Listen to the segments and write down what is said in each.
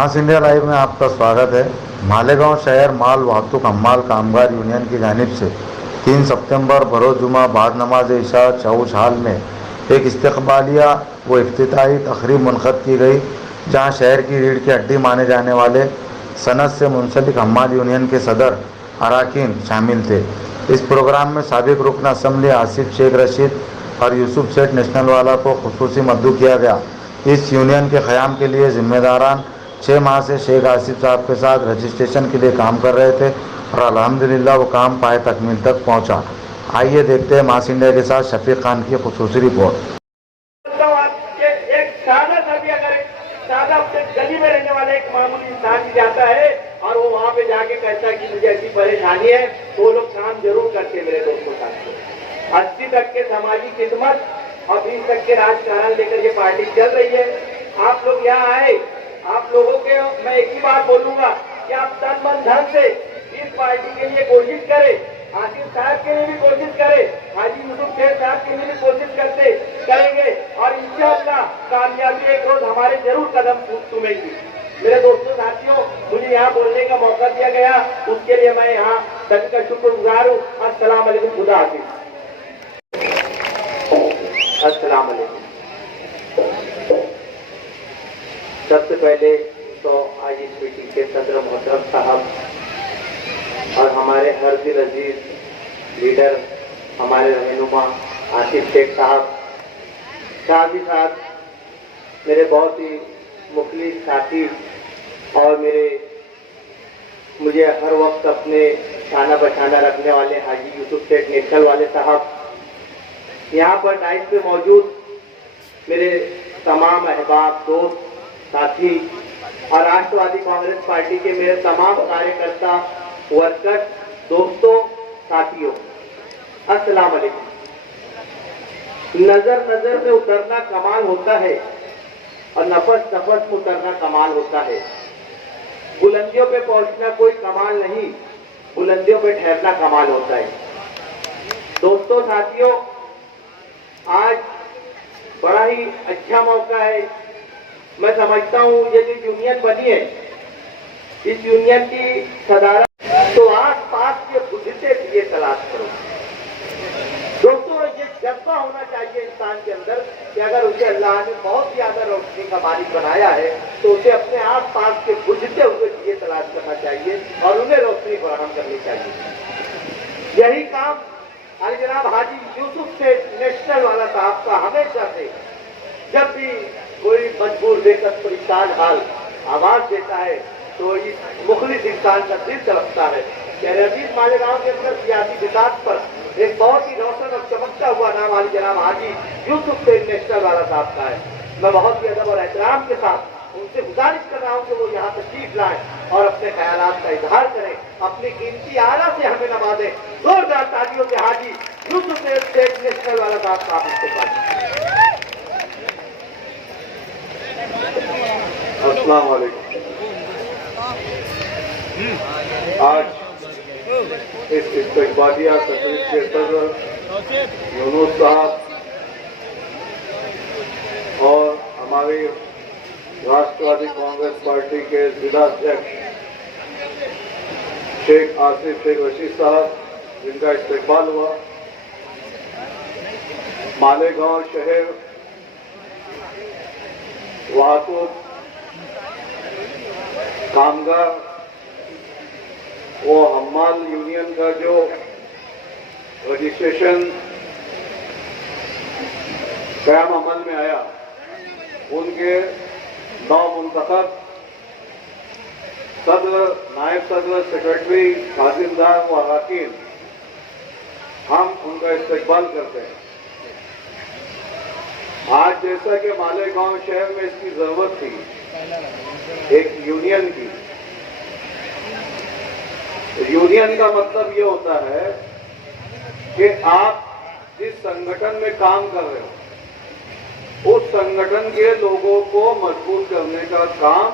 मास India live में आपका स्वागत है। मालेगांव शहर माल वाहतूक हम्माल कामगार यूनियन की जानिब से 3 सितंबर बरोज़ जुमा बाद नमाज इशा चौश हाल में एक इस्तकबालिया व इफ्तिताही तकरीब मुनक़द की गई, जहां शहर की रीढ़ की हड्डी माने जाने वाले सनत से मुंसलिक हम्माल यूनियन के सदर अरकान शामिल थे। इस प्रोग्राम में साबिक रुकन असम्बली आसिफ शेख रशीद और यूसुफ सेठ नेशनल वाला को खुसूसी मद्दू किया गया। इस यूनियन के क़याम के लिए ज़िम्मेदारान 6 माह से शेख आसिफ साहब के साथ रजिस्ट्रेशन के लिए काम कर रहे थे और अल्हम्दुलिल्लाह वो काम पाए तकमील तक पहुंचा। आइए देखते हैं मास इंडिया के साथ शफीक खान की खुसूसी रिपोर्ट। गली में रहने वाला एक मामूली इंसान भी जाता है और वो वहाँ पे जाके कहता है कि मुझे ऐसी परेशानी है, तो वो लोग काम जरूर करते। मेरे दोस्तों साथ 80 तक के सामाजिक खिदमत और 20 तक के राजकारण लेकर ये पार्टी चल रही है। आप लोग यहाँ आए, आप लोगों के मैं एक ही बात बोलूंगा कि आप तन मन धन से इस पार्टी के लिए कोशिश करें, आसिफ साहब के लिए भी कोशिश करें, हाजी यूसुफ शेख साहब के लिए भी कोशिश करेंगे और इंशाअल्लाह कामयाबी एक रोज हमारे जरूर कदम चूमेंगी। मेरे दोस्तों साथियों, मुझे यहाँ बोलने का मौका दिया गया, उसके लिए मैं यहाँ सभी का शुक्रगुजार हूँ। अस्सलाम वालेकुम, खुदा हाफिज। अस्सलाम वालेकुम। सबसे पहले तो आज इस मीटिंग के सदर मोहतरम साहब और हमारे हर दिल अजीज लीडर हमारे रहनुमा आसिफ शेख साहब, साथ ही साथ मेरे बहुत ही मुखलिस साथी और मुझे हर वक्त अपने शाना बशाना रखने वाले हाजी यूसुफ सेठ नेशनल वाले साहब, यहाँ पर डाइस पे मौजूद मेरे तमाम अहबाब, दोस्त, साथी और राष्ट्रवादी कांग्रेस पार्टी के मेरे तमाम कार्यकर्ता, वर्कर्स, दोस्तों, साथियों, अस्सलाम वालेकुम। नजर नजर में उतरना कमाल होता है और नफस नफस में उतरना कमाल होता है। बुलंदियों पे पहुंचना कोई कमाल नहीं, बुलंदियों पे ठहरना कमाल होता है। दोस्तों, साथियों, आज बड़ा ही अच्छा मौका है। मैं समझता हूँ ये जो यूनियन बनी है, इस यूनियन की सदारत तो आस पास के बुझते दिए तलाश करो। दोस्तों, ये जज्बा होना चाहिए इंसान के अंदर कि अगर उसे अल्लाह ने बहुत ज्यादा रोशनी का मालिक बनाया है तो उसे अपने आस पास के बुझते हुए दिए तलाश करना चाहिए और उन्हें रोशनी फराहम करनी चाहिए। यही काम जनाब हाजी यूसुफ सेठ नेशनल वाला साहब का हमेशा से, जब भी कोई मजबूर बेकस परेशान हाल आवाज देता है तो इस मुखलिस इंसान का दिल तड़पता है। अजीज मालेगांव के अंदर सियासी विकास पर एक बहुत ही रोशन और चमकता हुआ नाम वाली जनाब हाजी यूसुफ सेठ नेशनल वाला साहब का है। मैं बहुत ही अदब और एहतराम के साथ उनसे गुजारिश कर रहा हूँ कि वो यहाँ तशरीफ लाएं और अपने ख्यालात का इजहार करें, अपनी कीमती आला से हमें नवाजें। जोरदार तालियों से हाजी यूसुफ सेठ नेशनल वाला साहब का अस्सलाम वालेकुम। आज इस इस्तकबालिया तकरीब के सदर यूनुस साहब और हमारी राष्ट्रवादी कांग्रेस पार्टी के जिला अध्यक्ष शेख आसिफ शेख रशीद साहब, जिनका इस्तकबाल हुआ, मालेगांव शहर वाहतूक कामगार वो हम्माल यूनियन का जो रजिस्ट्रेशन क़याम अमल में आया, उनके नौ मुंतखब सदर, नायब सदर, सेक्रेटरी, खातिरदार व अरकान, हम उनका इस्तकबाल करते हैं। आज जैसा कि मालेगांव शहर में इसकी जरूरत थी एक यूनियन की, यूनियन का मतलब ये होता है कि आप जिस संगठन में काम कर रहे हो उस संगठन के लोगों को मजबूत करने का काम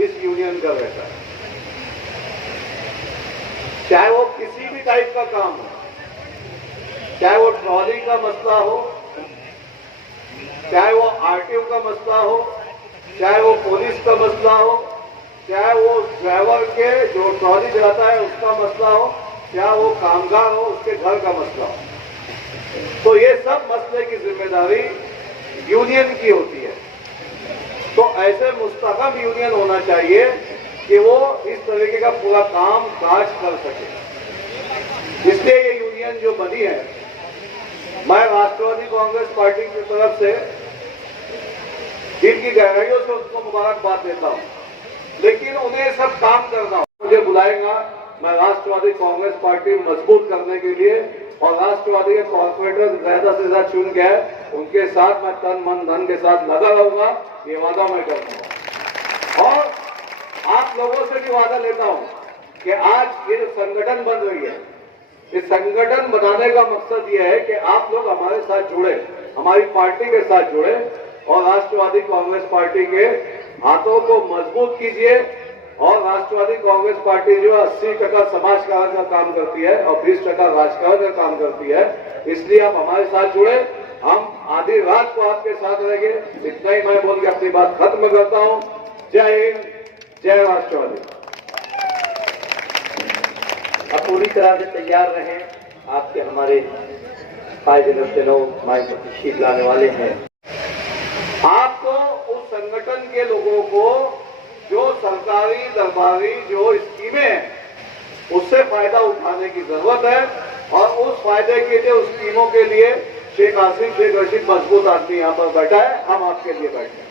इस यूनियन का रहता है, चाहे वो किसी भी टाइप का काम हो, चाहे वो ट्रॉली का मसला हो, चाहे वो आरटीओ का मसला हो, चाहे वो पुलिस का मसला हो, चाहे वो ड्राइवर के जो ट्रॉली चलाता है उसका मसला हो, चाहे वो कामगार हो उसके घर का मसला हो, तो ये सब मसले की जिम्मेदारी यूनियन की होती है। तो ऐसे मुस्तकम यूनियन होना चाहिए कि वो इस तरीके का पूरा काम काज कर सके। इसलिए ये यूनियन जो बनी है, मैं राष्ट्रवादी कांग्रेस पार्टी की तरफ से दिल की गहराइयों से उसको मुबारकबाद देता हूं, लेकिन उन्हें सब काम करना मुझे बुलाएगा, मैं राष्ट्रवादी कांग्रेस पार्टी मजबूत करने के लिए और राष्ट्रवादी के कॉर्पोरेटर ज्यादा से ज्यादा चुन के उनके साथ मैं तन मन धन के साथ लगा रहूंगा, ये वादा मैं करता हूं। और आप लोगों से भी वादा लेता हूं कि आज ये जो संगठन बन रही है, इस संगठन बनाने का मकसद ये है कि आप लोग हमारे साथ जुड़े, हमारी पार्टी के साथ जुड़े और राष्ट्रवादी कांग्रेस पार्टी के हाथों को मजबूत कीजिए। और राष्ट्रवादी कांग्रेस पार्टी जो 80% समाजकारण का काम करती है और 20% राजकारण का काम करती है, इसलिए आप हमारे साथ जुड़े, हम आधी रात को आपके साथ रहेंगे। इतना ही मैं बोल के अपनी बात खत्म करता हूं। जय हिंद, जय राष्ट्रवादी। अब पूरी तरह से तैयार रहें, आपके हमारे कायदे माइक पर तशरीफ लाने वाले हैं। आपको उस संगठन के लोगों को जो सरकारी दरबारी जो स्कीमें हैं उससे फायदा उठाने की जरूरत है, और उस फायदे के लिए, उस स्कीमों के लिए शेख आसिफ, शेख रशीद मजबूत आदमी यहाँ पर बैठा है, हम आपके लिए बैठे हैं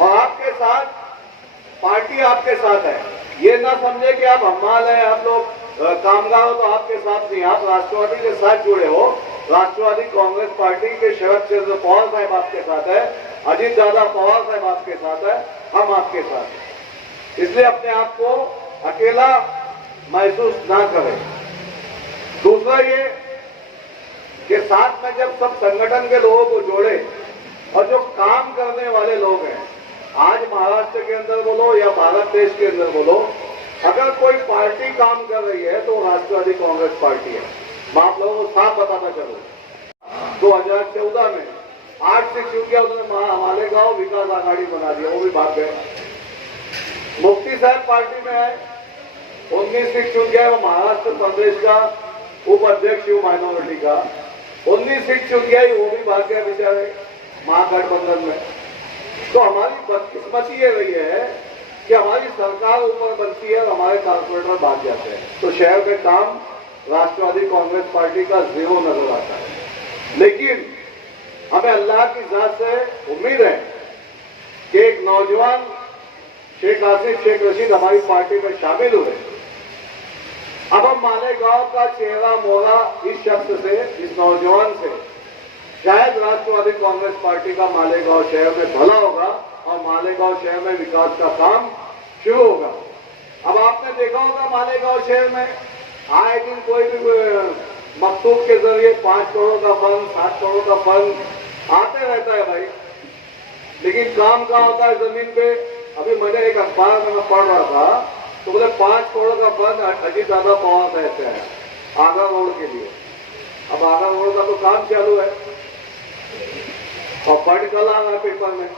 और आपके साथ पार्टी आपके साथ है। ये ना समझे कि आप हमाल हैं, आप लोग कामगार हो तो आपके साथ नहीं, आप राष्ट्रवादी के साथ जुड़े हो। राष्ट्रवादी कांग्रेस पार्टी के शरद चंद्र पवार साहब आपके साथ है, अजीत दादा पवार साहब आपके साथ है, हम आपके साथ हैं। इसलिए अपने आप को अकेला महसूस ना करें। दूसरा ये कि साथ में जब सब संगठन के लोगों को जोड़े और जो काम करने वाले लोग हैं, आज महाराष्ट्र के अंदर बोलो या भारत देश के अंदर बोलो, अगर कोई पार्टी काम कर रही है तो राष्ट्रवादी कांग्रेस पार्टी है। मैं आप लोगों को साफ बताना चाहूँ, 2014 में 8 से शुरू किया उन्होंने, मालेगांव विकास आघाड़ी बना दिया, वो भी भाग गए। मुफ्ती साहब पार्टी में है, 19 सीट चुन गया, वो महाराष्ट्र प्रदेश का उपाध्यक्ष माइनॉरिटी का, 19 सीट चुन गया, वो भी भाग गया बेचारे महागठबंधन में। तो हमारी बदकिस्मती ये रही है कि हमारी सरकार ऊपर बनती है और हमारे कारपोरेटर भाग जाते हैं, तो शहर में काम राष्ट्रवादी कांग्रेस पार्टी का जीरो नजर आता है। लेकिन हमें अल्लाह की जात से उम्मीद है कि एक नौजवान शेख आसिफ, शेख रशीद हमारी पार्टी में शामिल हुए। अब हम मालेगांव का चेहरा मोहरा इस शख्स से, इस नौजवान से, शायद राष्ट्रवादी कांग्रेस पार्टी का मालेगांव शहर में भला होगा और मालेगांव शहर में विकास का काम शुरू होगा। अब आपने देखा होगा मालेगांव शहर में आए दिन कोई भी मकतूब के जरिए 5 करोड़ का फंड, 7 करोड़ का फंड आते रहता है भाई, लेकिन काम कहाँ होता है जमीन पे। अभी मैंने एक अखबार में मैं पढ़ रहा था तो बोले 5 करोड़ का फंड अजीत दादा पवार कहते हैं आगरा रोड के लिए। अब आगरा रोड का तो काम चालू है और फंड कल आ रहा पेपर में।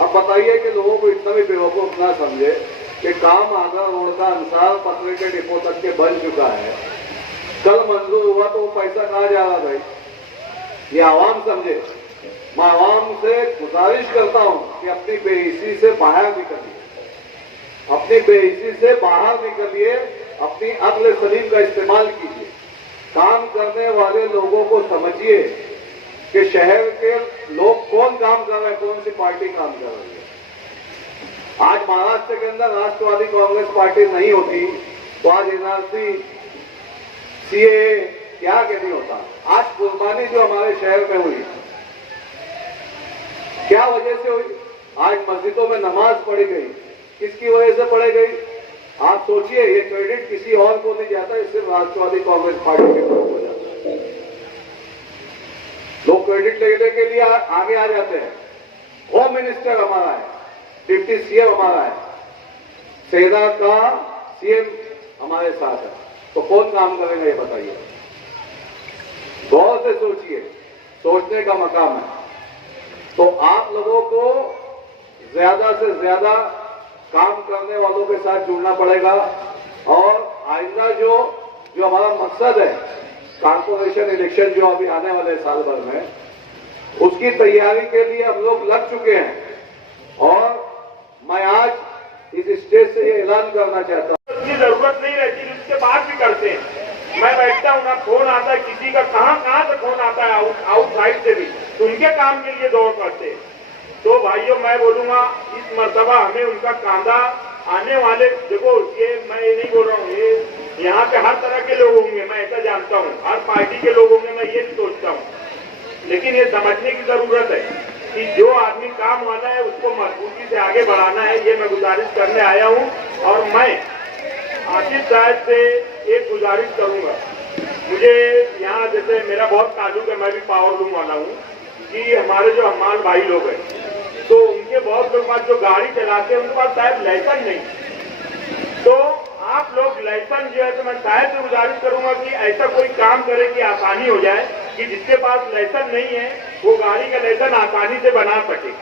अब बताइए कि लोगों को इतना भी बेवकूफ ना समझे कि काम आगरा रोड का अनुसार पटरी के डिपो तक के बन चुका है, कल मंजूर हुआ तो वो पैसा कहाँ जा रहा भाई, ये आवाम समझे। मैं आवाम से गुजारिश करता हूं कि अपनी बेहिसी से बाहर निकलिए, अपनी बेहिसी से बाहर निकलिए, अपनी अक्ल सलीम का इस्तेमाल कीजिए, काम करने वाले लोगों को समझिए कि शहर के लोग कौन काम कर रहे हैं, कौन सी पार्टी काम कर रही है। आज महाराष्ट्र के अंदर राष्ट्रवादी कांग्रेस पार्टी नहीं होती तो आज एनआरसी, सीए क्या के नहीं होता। आज कुर्बानी जो हमारे शहर में हुई, क्या वजह से हुई? आज मस्जिदों में नमाज पढ़ी गई, किसकी वजह से पढ़ी गई? आप सोचिए, ये क्रेडिट किसी और को नहीं जाता, ये सिर्फ राष्ट्रवादी कांग्रेस पार्टी के लोग हो जाता है। लोग क्रेडिट लेने के लिए आगे आ जाते हैं। होम मिनिस्टर हमारा है, डिप्टी सीएम हमारा है, सेना का सीएम हमारे साथ है, तो कौन काम करेगा ये बताइए। गौर से सोचिए, सोचने का मकाम है। तो आप लोगों को ज्यादा से ज्यादा काम करने वालों के साथ जुड़ना पड़ेगा और आइंदा जो हमारा मकसद है कारपोरेशन इलेक्शन जो अभी आने वाले साल भर में, उसकी तैयारी के लिए हम लोग लग चुके हैं। और मैं आज इस स्टेज से ये ऐलान करना चाहता हूँ, उसकी जरूरत नहीं रहती, उसके बाद भी करते हैं। मैं बैठता हूँ ना, फोन आता है किसी का, कहाँ से फोन आता है आउटसाइड से भी, तो उनके काम के लिए दौड़ करते हैं। तो भाइयों मैं बोलूंगा इस मर्तबा हमें उनका कांधा आने वाले, देखो ये मैं ये नहीं बोल रहा हूँ, ये यहाँ पे हर तरह के लोग होंगे, मैं ऐसा जानता हूँ, हर पार्टी के लोग होंगे, मैं ये भी सोचता हूँ, लेकिन ये समझने की जरूरत है कि जो आदमी काम वाला है उसको मजबूती से आगे बढ़ाना है। ये मैं गुजारिश करने आया हूँ। और मैं आसिफ साहब से एक गुजारिश करूंगा, मुझे यहाँ जैसे मेरा बहुत ताल्लुक है, मैं भी पावर लूम वाला हूँ, कि हमारे जो हमाल भाई लोग हैं तो उनके बहुत लोग पास जो गाड़ी चलाते हैं उनके पास शायद लाइसेंस नहीं, तो आप लोग लाइसेंस जो है, तो मैं शायद से गुजारिश करूंगा कि ऐसा कोई काम करे कि आसानी हो जाए कि जिसके पास लाइसेंस नहीं है वो गाड़ी का लाइसेंस आसानी से बना सके,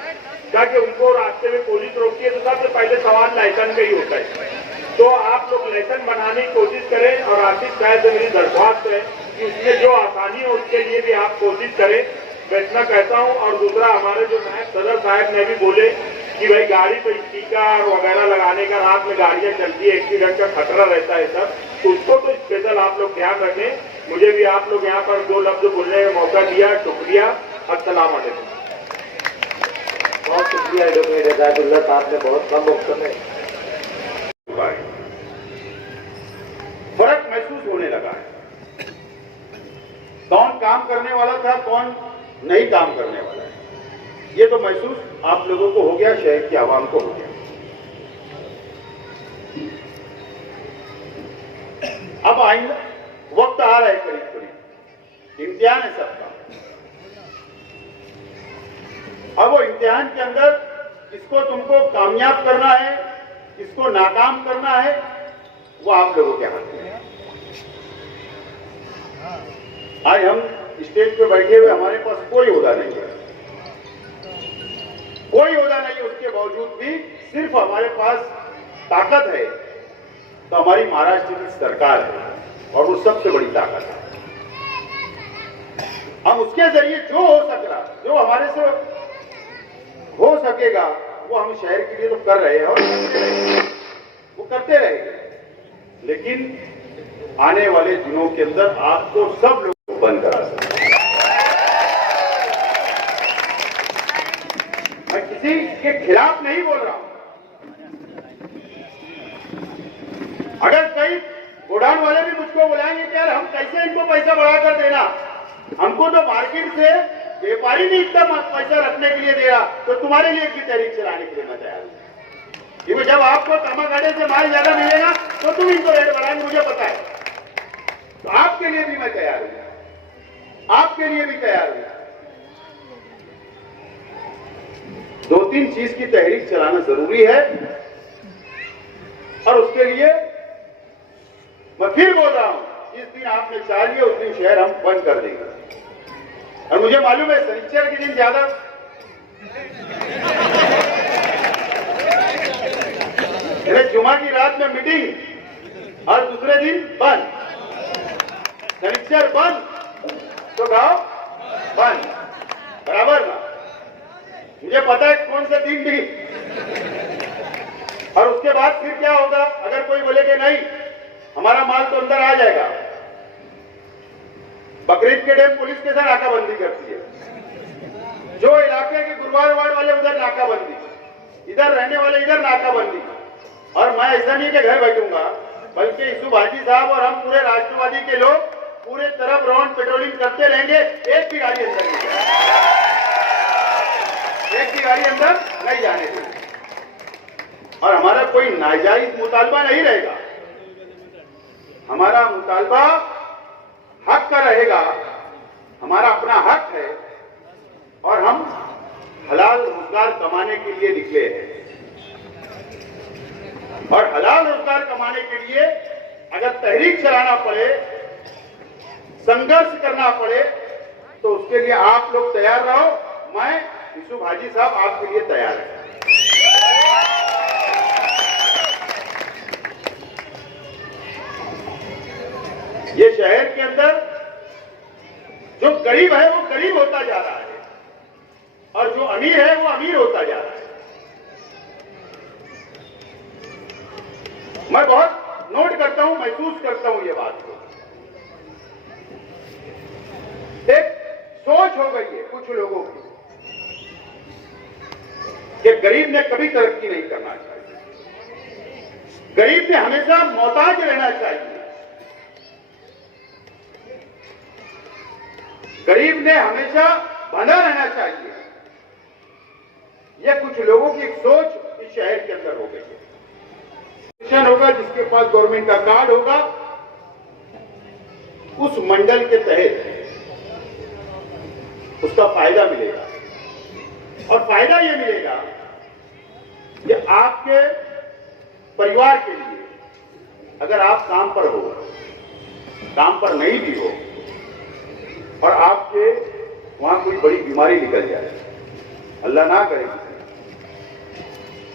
ताकि उनको रास्ते में पुलिस रोकती है तो सबसे पहले सवाल लाइसेंस का ही होता है। तो आप लोग लाइसेंस बनाने की कोशिश करें और आसिफ साहब से मेरी दरख्वास्त है कि उसमें जो आसानी हो उसके लिए भी आप कोशिश करें, मैं इतना कहता हूं। और दूसरा, हमारे जो नायब सदर साहब ने भी बोले कि भाई गाड़ी पे स्टीकर वगैरह लगाने का, रात में गाड़ियां चलती है, एक्सीडेंट का खतरा रहता है सब, तो उसको तो स्पेशल आप लोग ध्यान रखें। मुझे भी आप लोग यहाँ पर 2 लफ्ज बोलने का मौका दिया, शुक्रिया। अस्सलाम वालेकुम। बहुत शुक्रिया एडवोकेट हिदायतुल्लाह साहब ने बहुत कम वक्त में फर्क महसूस होने लगा है, कौन काम करने वाला था, कौन नहीं काम करने वाला है, ये तो महसूस आप लोगों को हो गया, शहर की आवाम को हो गया। अब आइंदा वक्त आ रहा है, करीब करीब इम्तिहान है सबका। अब वो इम्तिहान के अंदर किसको तुमको कामयाब करना है, किसको नाकाम करना है, वो आप लोगों के हाथ में है। आज हम स्टेज पे बैठे हुए, हमारे पास कोई ओहदा नहीं है, कोई ओहदा नहीं है, उसके बावजूद भी सिर्फ हमारे पास ताकत है तो हमारी महाराष्ट्र की सरकार है, और वो सबसे बड़ी ताकत है। हम उसके जरिए जो हो सक रहा, जो हमारे से हो सकेगा, वो हम शहर के लिए तो कर रहे हैं और वो करते रहेंगे। लेकिन आने वाले दिनों के अंदर आपको सब लोग बंद करा सकते हैं। मैं किसी के खिलाफ नहीं बोल रहा हूं। अगर कई गोडाउन वाले भी मुझको बुलाएंगे कि यार हम कैसे इनको पैसा बढ़ाकर देना, हमको तो मार्केट से व्यापारी नहीं इतना पैसा रखने के लिए दे रहा, तो तुम्हारे लिए की तहरीक चलाने के लिए मैं तैयार हूं। क्योंकि जब आपको तमागाड़े से माल ज्यादा मिलेगा तो तुम इनको रेट बढ़ाएंगे, मुझे पता है। तो आपके लिए भी मैं तैयार हूं, आपके लिए भी तैयार हूं। 2-3 चीज की तहरीक चलाना जरूरी है, और उसके लिए मैं फिर बोल रहा हूं, जिस दिन आपने चाह लिया उस दिन शहर हम बंद कर देंगे। और मुझे मालूम है शनिचर के दिन ज्यादा जुमा की रात में मीटिंग और दूसरे दिन बंद, शनिचर बंद तो गांव बंद, बराबर ना। मुझे पता है कौन सा दिन भी। और उसके बाद फिर क्या होगा, अगर कोई बोले कि नहीं हमारा माल तो अंदर आ जाएगा, बकरीद के टाइम पुलिस के साथ नाकाबंदी करती है। जो इलाके के गुरुवार वार्ड वाले उधर नाकाबंदी, इधर रहने वाले इधर नाकाबंदी। और मैं ऐसा नहीं कि घर बैठूंगा, बल्कि यूसुफ हाजी साहब और हम पूरे राष्ट्रवादी के लोग पूरे तरफ राउंड पेट्रोलिंग करते रहेंगे। एक भी गाड़ी अंदर नहीं जाएगी, एक भी गाड़ी अंदर नहीं जाने देंगे। और हमारा कोई नाजायज मुतालबा नहीं रहेगा, हमारा मुतालबा हक का रहेगा, हमारा अपना हक है, और हम हलाल रोजगार कमाने के लिए निकले हैं। और हलाल रोजगार कमाने के लिए अगर तहरीक चलाना पड़े, संघर्ष करना पड़े, तो उसके लिए आप लोग तैयार रहो। मैं यूसुफ हाजी साहब आपके लिए तैयार है। ये शहर के अंदर जो गरीब है वो गरीब होता जा रहा है और जो अमीर है वो अमीर होता जा रहा है। मैं बहुत नोट करता हूं, महसूस करता हूं ये बात को। एक सोच हो गई है कुछ लोगों की कि गरीब ने कभी तरक्की नहीं करना चाहिए, गरीब ने हमेशा मोहताज रहना चाहिए, गरीब ने हमेशा बंधा रहना चाहिए। यह कुछ लोगों की एक सोच इस शहर के अंदर हो गई है। किसान होगा जिसके पास गवर्नमेंट का कार्ड होगा, उस मंडल के तहत उसका फायदा मिलेगा और फायदा यह मिलेगा कि आपके परिवार के लिए अगर आप काम पर हो, काम पर नहीं भी हो और आपके वहां कोई बड़ी बीमारी निकल जाए, अल्लाह ना करे,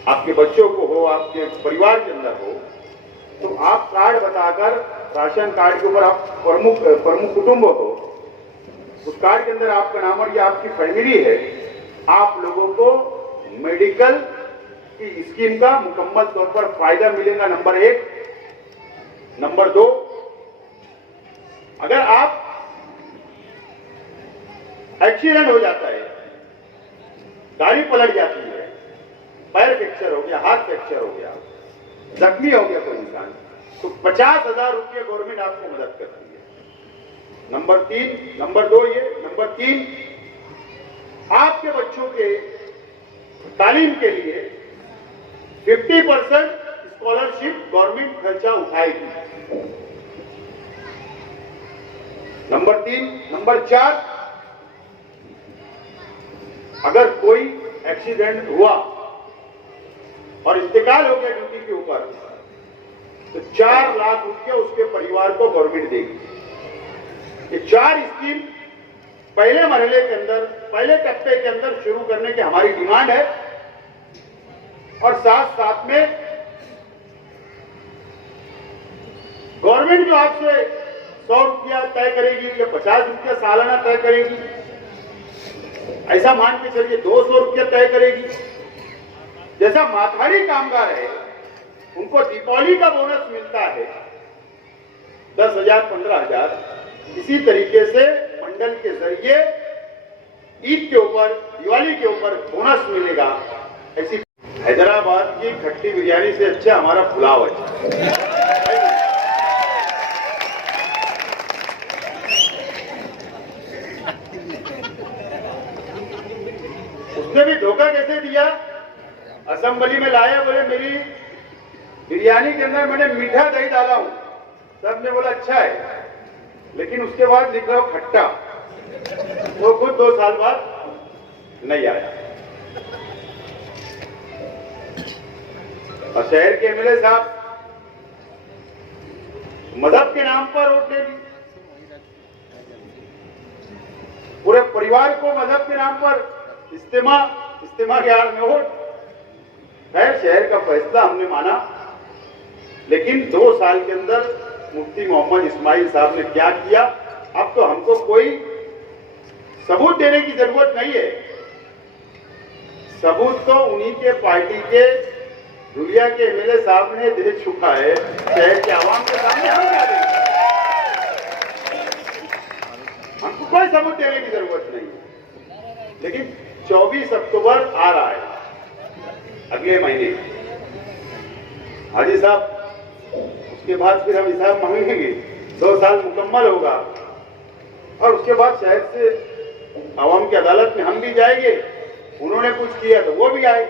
आपके बच्चों को हो, आपके परिवार के अंदर हो, तो आप कार्ड बताकर, राशन कार्ड के ऊपर आप प्रमुख कुटुंब हो, उस कार्ड के अंदर आपका नाम और ये आपकी फैमिली है, आप लोगों को मेडिकल की स्कीम का मुकम्मल तौर पर फायदा मिलेगा। नंबर 1। नंबर 2, अगर आप एक्सीडेंट हो जाता है, गाड़ी पलट जाती है, पैर फ्रैक्चर हो गया, हाथ फ्रैक्चर हो गया, जख्मी हो गया कोई इंसान, तो 50,000 रुपये गवर्नमेंट आपको मदद करती है। नंबर 2 ये। नंबर 3, आपके बच्चों के तालीम के लिए 50% स्कॉलरशिप गवर्नमेंट खर्चा उठाएगी। नंबर 3। नंबर 4, अगर कोई एक्सीडेंट हुआ और इंतकाल हो गया ड्यूटी के ऊपर, तो 4 लाख रुपये उसके परिवार को गवर्नमेंट देगी। ये 4 स्कीम पहले मरहले के अंदर, पहले टप्पे के अंदर शुरू करने की हमारी डिमांड है और साथ साथ में गवर्नमेंट जो आपसे 100 रुपया तय करेगी या 50 रुपया सालाना तय करेगी, ऐसा मान के चलिए 200 रुपया तय करेगी। जैसा माथारी कामगार है, उनको दीपावली का बोनस मिलता है 10,000 15,000, इसी तरीके से मंडल के जरिए ईद के ऊपर, दिवाली के ऊपर बोनस मिलेगा। ऐसी हैदराबाद की खट्टी बिरयानी से अच्छा हमारा पुलाव है। उसने भी धोखा कैसे दिया, असेंबली में लाया, बोले मेरी बिरयानी के अंदर मैंने मीठा दही डाला हूं, सबने बोला अच्छा है, लेकिन उसके बाद लिख रहा हूं खट्टा, वो खुद 2 साल बाद नहीं आया। और शहर के एमएलए साहब मजहब के नाम पर वोट ले ली, पूरे परिवार को मजहब के नाम पर इस्तेमा के आड़ में वोट। खैर, शहर का फैसला हमने माना, लेकिन 2 साल के अंदर मुफ्ती मोहम्मद इस्माइल साहब ने क्या किया, अब तो हमको कोई सबूत देने की जरूरत नहीं है। सबूत तो उन्हीं के पार्टी के दुनिया के एमएलए साहब ने दे चुका है, शहर के आवाम के सामने हम क्या देंगे, हमको कोई सबूत देने की जरूरत नहीं है। लेकिन 24 अक्टूबर आ रहा है, अगले महीने। हाजी साहब, उसके बाद फिर हम हिसाब मांगेंगे, 2 साल मुकम्मल होगा और उसके बाद शहर से आवाम की अदालत में हम भी जाएंगे। उन्होंने कुछ किया तो वो भी आए।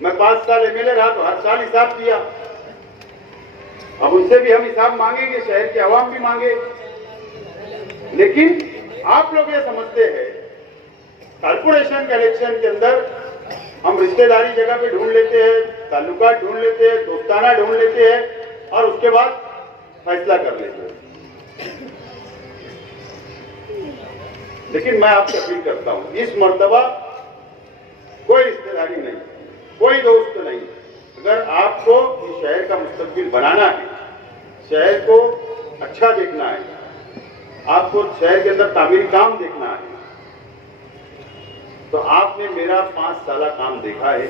मैं 5 साल एमएलए रहा तो हर साल हिसाब किया, अब उनसे भी हम हिसाब मांगेंगे, शहर के आवाम भी मांगे। लेकिन आप लोग ये समझते हैं कारपोरेशन के इलेक्शन के अंदर हम रिश्तेदारी जगह पे ढूंढ लेते हैं, ताल्लुकात ढूंढ लेते हैं, दोस्ताना ढूंढ लेते हैं और उसके बाद फैसला कर लेते हैं। लेकिन मैं आपसे अपील करता हूं, इस मर्तबा कोई रिश्तेदारी नहीं, कोई दोस्त नहीं। अगर आपको इस शहर का मुस्तकबिल बनाना है, शहर को अच्छा देखना है, आपको शहर के अंदर तामीरी काम देखना है, तो आपने मेरा 5 साल काम देखा है,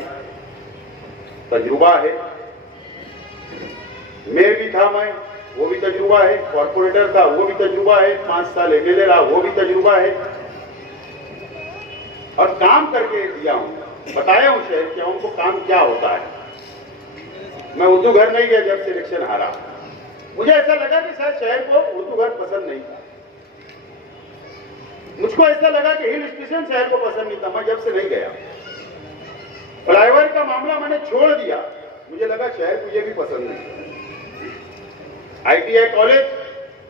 तजुर्बा है। मेयर भी था मैं, वो भी तजुर्बा है। कॉर्पोरेटर था, वो भी तजुर्बा है। 5 साल एमएलए रहा, वो भी तजुर्बा है। और काम करके दिया हूं, बताया हूं शहर क्या उनको काम क्या होता है। मैं उर्दू घर नहीं गया जब सिलेक्शन हारा, मुझे ऐसा लगा कि शायद शहर को उर्दू घर पसंद नहीं। मुझको ऐसा लगा कि हिल स्टेशन शहर को पसंद नहीं था, मैं जब से नहीं गया। फ्लाईओवर का मामला मैंने छोड़ दिया, मुझे लगा शहर मुझे भी पसंद नहीं। ITI कॉलेज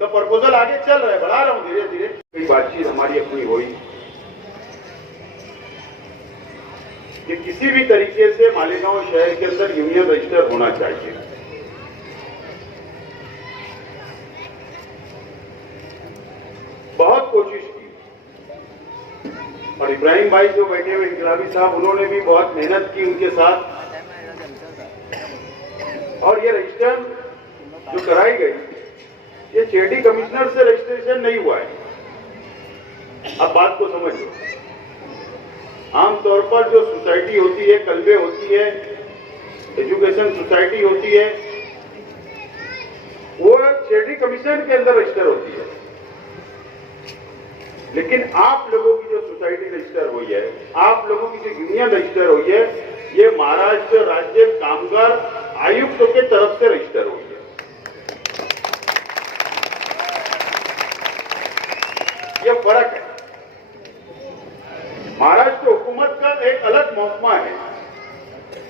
का प्रपोजल आगे चल रहा है, बढ़ा रहा हूं धीरे धीरे। कोई बातचीत हमारी अपनी हुई कि किसी भी तरीके से मालेगांव शहर के अंदर यूनियन रजिस्टर होना चाहिए। बहुत कोशिश की, और इब्राहिम भाई जो बैठे हुए इंकलाबी साहब, उन्होंने भी बहुत मेहनत की उनके साथ, और ये रजिस्टर जो कराई गई, ये चेडी कमिश्नर से रजिस्ट्रेशन नहीं हुआ है। अब बात को समझ लो, आमतौर पर जो सोसाइटी होती है, कल्बे होती है, एजुकेशन सोसाइटी होती है, वो चेडी कमीशन के अंदर रजिस्टर होती है। लेकिन आप लोगों की जो सोसाइटी रजिस्टर हुई है, आप लोगों की जो यूनियन रजिस्टर हुई है, ये महाराष्ट्र राज्य कामगार आयुक्तों के तरफ से रजिस्टर हुई है। ये फर्क है। महाराष्ट्र हुकूमत का एक अलग महकमा है,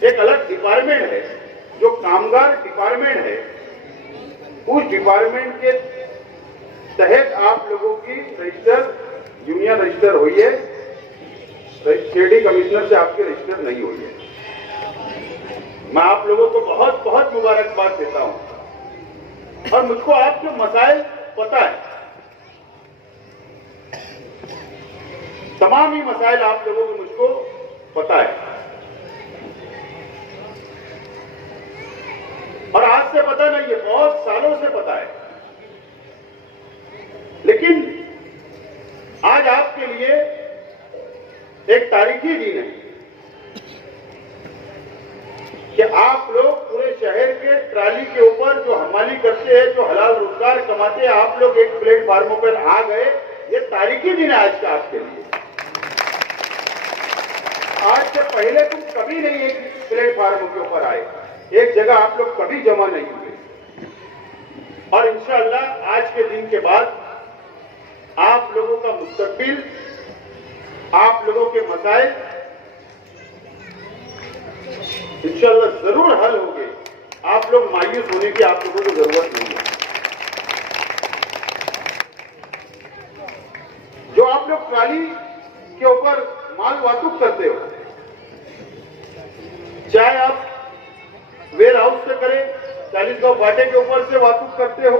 एक अलग डिपार्टमेंट है, जो कामगार डिपार्टमेंट है। उस डिपार्टमेंट के तहत आप लोगों की रजिस्टर, यूनियन रजिस्टर हुई है, चेडी कमिश्नर से आपकी रजिस्टर नहीं हुई है। मैं आप लोगों को बहुत बहुत मुबारकबाद देता हूं, और मुझको आपके मसाइल पता है, तमाम ही मसाइल आप लोगों को मुझको पता है। और आज से पता नहीं है, बहुत सालों से पता है। लेकिन आज आपके लिए एक तारीखी दिन है कि आप लोग पूरे शहर के ट्राली के ऊपर जो हमाली करते हैं, जो हलाल रोजगार कमाते हैं, आप लोग एक प्लेटफार्मों पर आ गए। ये तारीखी दिन है आज का आपके लिए। आज से पहले तुम कभी नहीं एक प्लेटफार्म के ऊपर आए, एक जगह आप लोग कभी जमा नहीं हुए। और इंशाअल्लाह आज के दिन के बाद आप लोगों का मुस्तकबिल, आप लोगों के मसाइल इंशाअल्लाह जरूर हल होंगे। आप लोग मायूस होने की आप लोगों को जरूरत नहीं है। जो आप लोग ट्राली के ऊपर माल वातुक करते हो, चाहे आप वेयर हाउस से करें, 40 गांव फाटे के ऊपर से वातुक करते हो,